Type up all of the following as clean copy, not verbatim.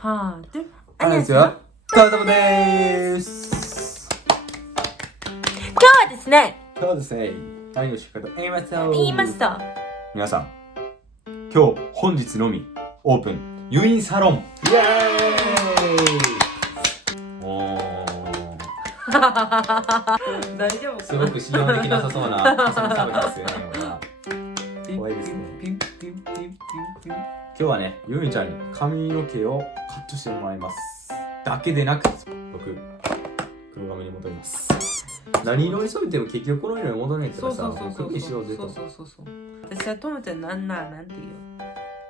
하나, 둘. 안녕하세요. 카드보です今日はですね、今日ですね、何をしようかと言いますと言いますと、皆さん、本日のみオープンユインサロンイエーイ大丈夫すごく使用できなさそうなハサミ食べたんですよね、これは。怖いですね。今日はね、ユインちゃんに髪の毛をカットしてもらいます。だけでなく、僕、黒髪に戻ります。何色に染めても結局この色に戻らないからさ、黒にしようぜと。私はトムちゃんなんて言うよ。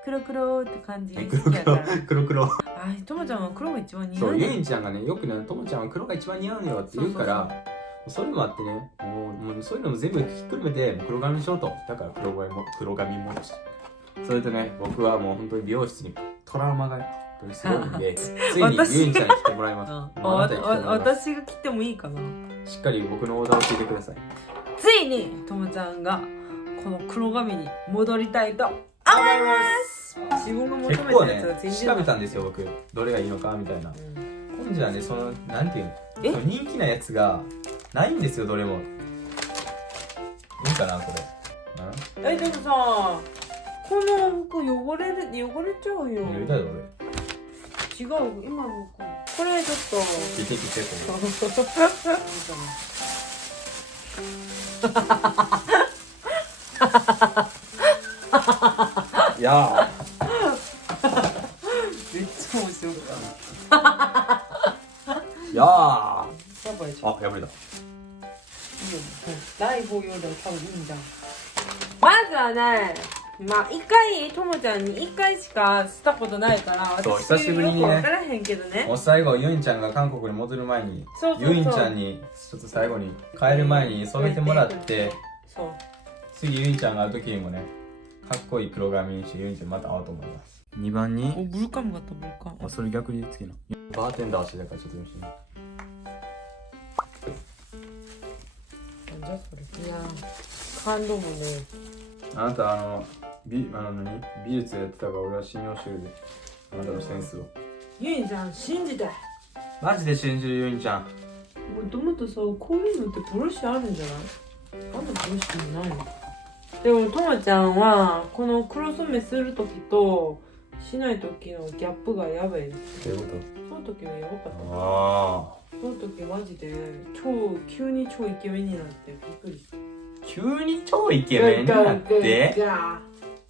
黒黒って感じ好き黒やから。黒。あ、トムちゃんは黒が一番似合そうう、ね。ユインちゃんがね、よくね、ともちゃんは黒が一番似合うのよって言うから、それもあってね、もうそういうのも全部ひっくるめて黒髪にしようと。だから黒髪戻し。それとね、僕はもう本当に美容室にトラウマがすごいんで、ついにユインちゃんに来てもらいます。私が切ってもいいかな。しっかり僕のオーダーを聞いてください。ついにトムちゃんがこの黒髪に戻りたいと思います自分が求め結構たやつはね、全然調べたんですよ、僕。どれがいいのかみたいな。今度はね、なんていうの、その人気なやつがないんですよ、どれも。いいかな、これ。でもさ、この服汚れちゃうよ。塗りたいだろ、違う、今の服これちょっと俺。聞いて、これ。いやめっちゃ面白かっー。いやー。た。やばいじゃん。あ、破れた。いいよ。第5用でも多分いいんじゃん。まずはね、一回ともちゃんに1回しかしたことないから、そう私久しぶりにねよく分からへんけどね。もう最後、ユインちゃんが韓国に戻る前に、そうユインちゃんにちょっと最後に帰る前に染めてもらって、そう。次ユインちゃんが会う時にもね、かっこいい黒髪にしてユインちゃんまた会おうと思います。2番に、ブルカムがあったブルカム。それ逆につけな。バーテンダーしてたからちょっと見せて。なんじゃそれ。いや感動もね。あなた美術やってたから俺は信用してるで。あなたのセンスを。ユインちゃん信じて。マジで信じるユインちゃん。もともとさ、こういうのってプロシあるんじゃない？あんたプロシもないの？でもともちゃんはこの黒染めする時としない時のギャップがやばい。どういうこその時はやばかった。と？あその時マジで急に超イケメンになってびっくりした。あ。急に超イケメンになって。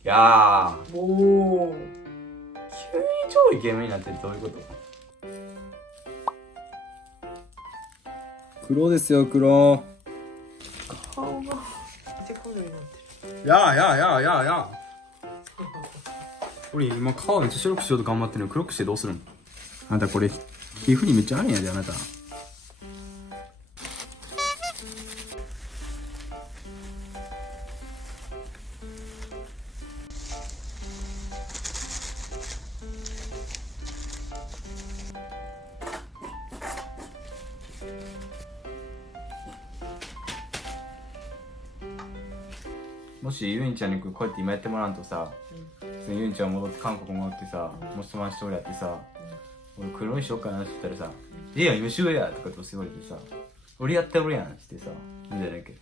いやー。おー。急に超イケメンになってどういうこと？黒ですよ、黒。顔がめっちゃ黒になってる。やー。俺今顔めっちゃ白くしようと頑張ってるのに黒くしてどうするの？あなたこれ皮膚にめっちゃあるんやで、あなた。もしユインちゃんにこうやって今やってもらうとさ、ユインちゃん戻って韓国戻ってさ、もし友達と俺やってさ、俺黒にしようかなって言ったらさ、いいや今しようやとかって言われてさ、俺やっておるやんってさ、みたいなけど、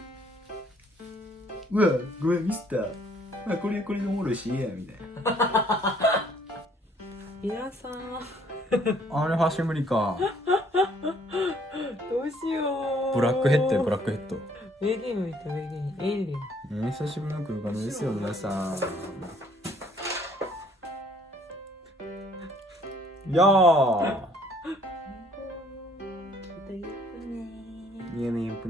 うわごめんミスった、これでおもろいしいいやみたいな。皆さんあれ久しぶりか。どうしよう。ブラックヘッドやブラックヘッド。ウェディング見たウェディングエイリン。久しぶりの黒髪ですよ皆さん。やー。미야예쁘네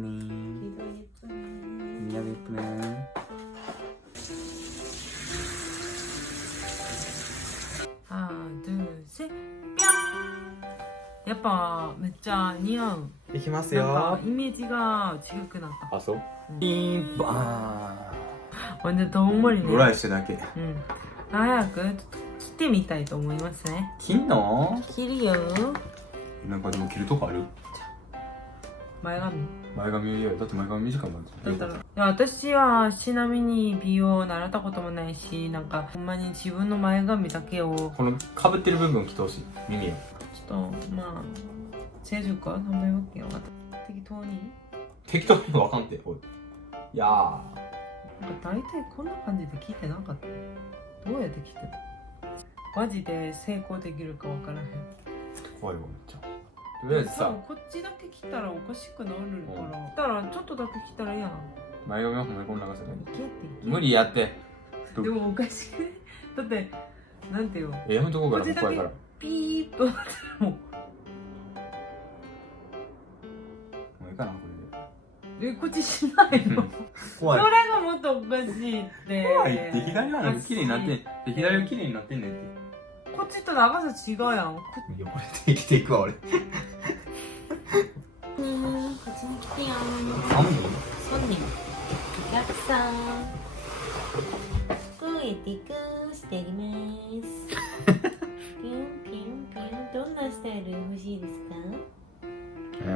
ハードゥセピョン。やっぱめっちゃ似合う。いきますなんかよ。イメージが違くなった。あ、そう。ピンバほんでどんまりね。ーン。ドライしてだけ。うん。早くちょっと切ってみたいと思いますね。切んの？切るよ。なんかでも切るとこある？前髪前髪言うよ。だって前髪短いもん。だったらいや私はちなみに美容習ったこともないしなんかほんまに自分の前髪だけをこのかぶってる部分を切ってほしい。耳を。ちょっとまあ제주가 한번 해볼게요.適当に適当に分かんて。おい。いやなんか大体こんな感じで切ってなかった。どうやって切ってた？マジで成功できるかわからへん。怖いわめっちゃ。とりあえずさ、こっちだけ切ったらおかしくなるから。だからちょっとだけ切ったらいいやん。前髪を褒めこん長さで。いけっていけ。無理やって。でもおかしくね。だってなんてよ。やめとこうかな、怖いから。ピーッとなったらもう。もういいかなこれで。こっちしないの。怖い。それがもっとおかしいって。怖いって左はなんか綺麗になってん。左は綺麗になってんねんって。こっちと長さ違うやん。汚れて生きていくわ俺。こっちに来てよ。何人？손님お客さん声でかしてあげますピュンピュンピュンどんなスタイル欲しいですか？ピュ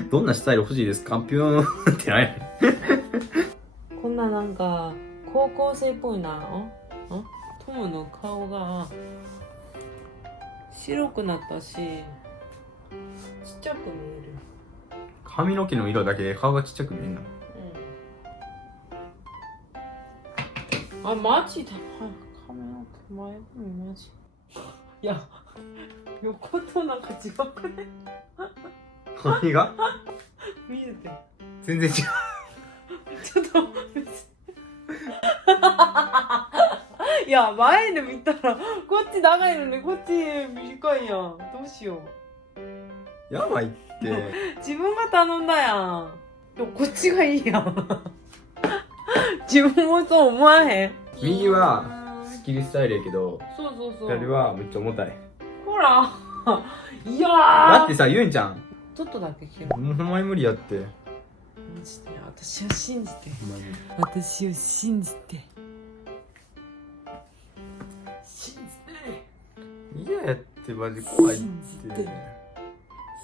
ンどんなスタイル欲しいですか？ピューンってないこんななんか高校生っぽいな。トムの顔が白くなったしちっちゃく見える。髪の毛の色だけで顔がちっちゃく見えるの。あ、マジで髪の毛前髪マジいや横となんか違くね何が？見えて全然違う。ちょっといや前で見たらこっち長いのにこっち短いやん。どうしよう。やばいって。自分が頼んだやん。でもこっちがいいやん自分もそう思わへん？右はスッキリスタイルやけど、そうそうそう。左はめっちゃ重たい。ほらいやだってさ、ゆんちゃんちょっとだけ切る。ほんまに無理やって。マジで私を信じて。ほんまに私を信じて。信じて。嫌やってマジ怖いって。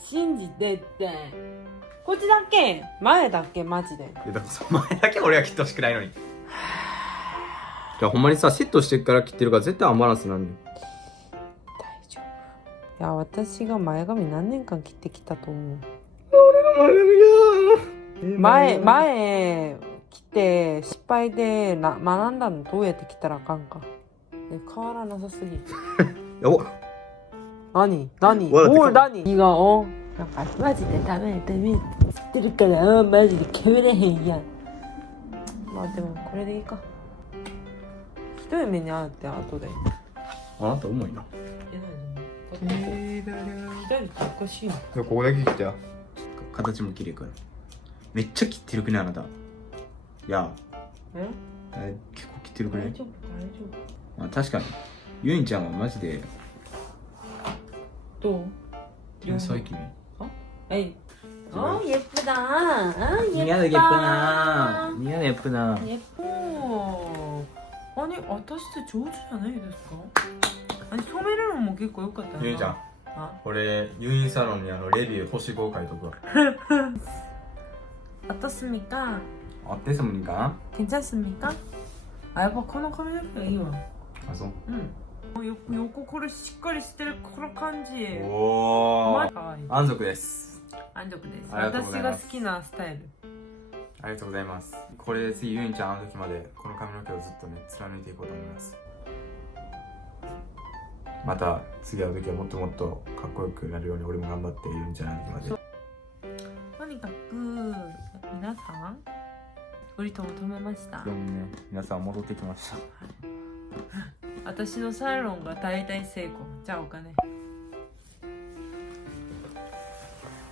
信じてってこっちだけ前だけマジで。いやだからその前だけ俺は切ってほしくないのに。じゃあほんまにさセットしてから切ってるから絶対アンバランスなんねん。大丈夫。いや私が前髪何年間切ってきたと思う。前切って失敗で学んだのどうやって切ったらあかんか。変わらなさすぎ。お何笑って何笑顔なんかマジでダメって言ってるからマジで決めれへんやん。まあでもこれでいいか。ひどい目に遭うって後で。あなた重いな。左っておかしいの。ここだけ切ってや。形も綺麗からめっちゃ切ってるくねあなた。いや結構切ってるくね。大丈夫まあ確かにゆいんちゃんはマジでどう天才君。はい어 예쁘다. 미안해 예쁘나. 미안해 예쁘나. 예뻐. 아니, 私って上手じゃないですか? 아니,染めるのも結構良かったよな. ゆいちゃん。あ? 俺ユインサロンにレビュー星5書いとくわ. 어떻습니까? 어땠습니까? 괜찮습니까? 아,やっぱこの髪の毛がいいわ. 아,そう? 응. 横これしっかりしてるこの感じ. おー。かわいい. 満足です。満足です。ありがとうございます。私が好きなスタイル。ありがとうございます。これで次ユインちゃん会う時までこの髪の毛をずっとね貫いていこうと思います。また次会う時はもっともっとかっこよくなるように俺も頑張ってユインちゃん会う時まで。とにかく皆さん売りと求めました。でもね皆さん戻ってきました。私のサロンが大体成功。じゃあお金。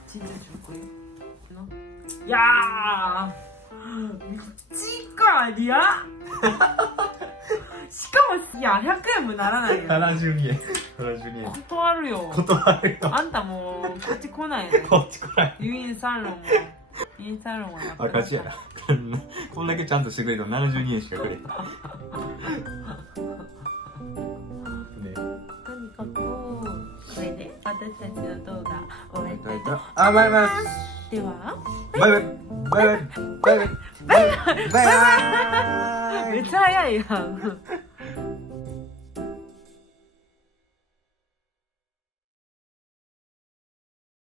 진짜 줄 거예요? 야! 미칠 거 아니야? しかも야 100円もならないよ。72円。72円。断るよ。断るよ。あんたもうこっち来ないで。こっち来ない。ユインサロンも。ユインサロンは赤字やな。こんだけちゃんとしてくれると72円しかくれへん。とにかくこれで私たちの動画終えたいとあ、バイバイ。ではバイバイ。バイバイ。バイバイ。バイバイ。バイバイ。めっちゃ早いやん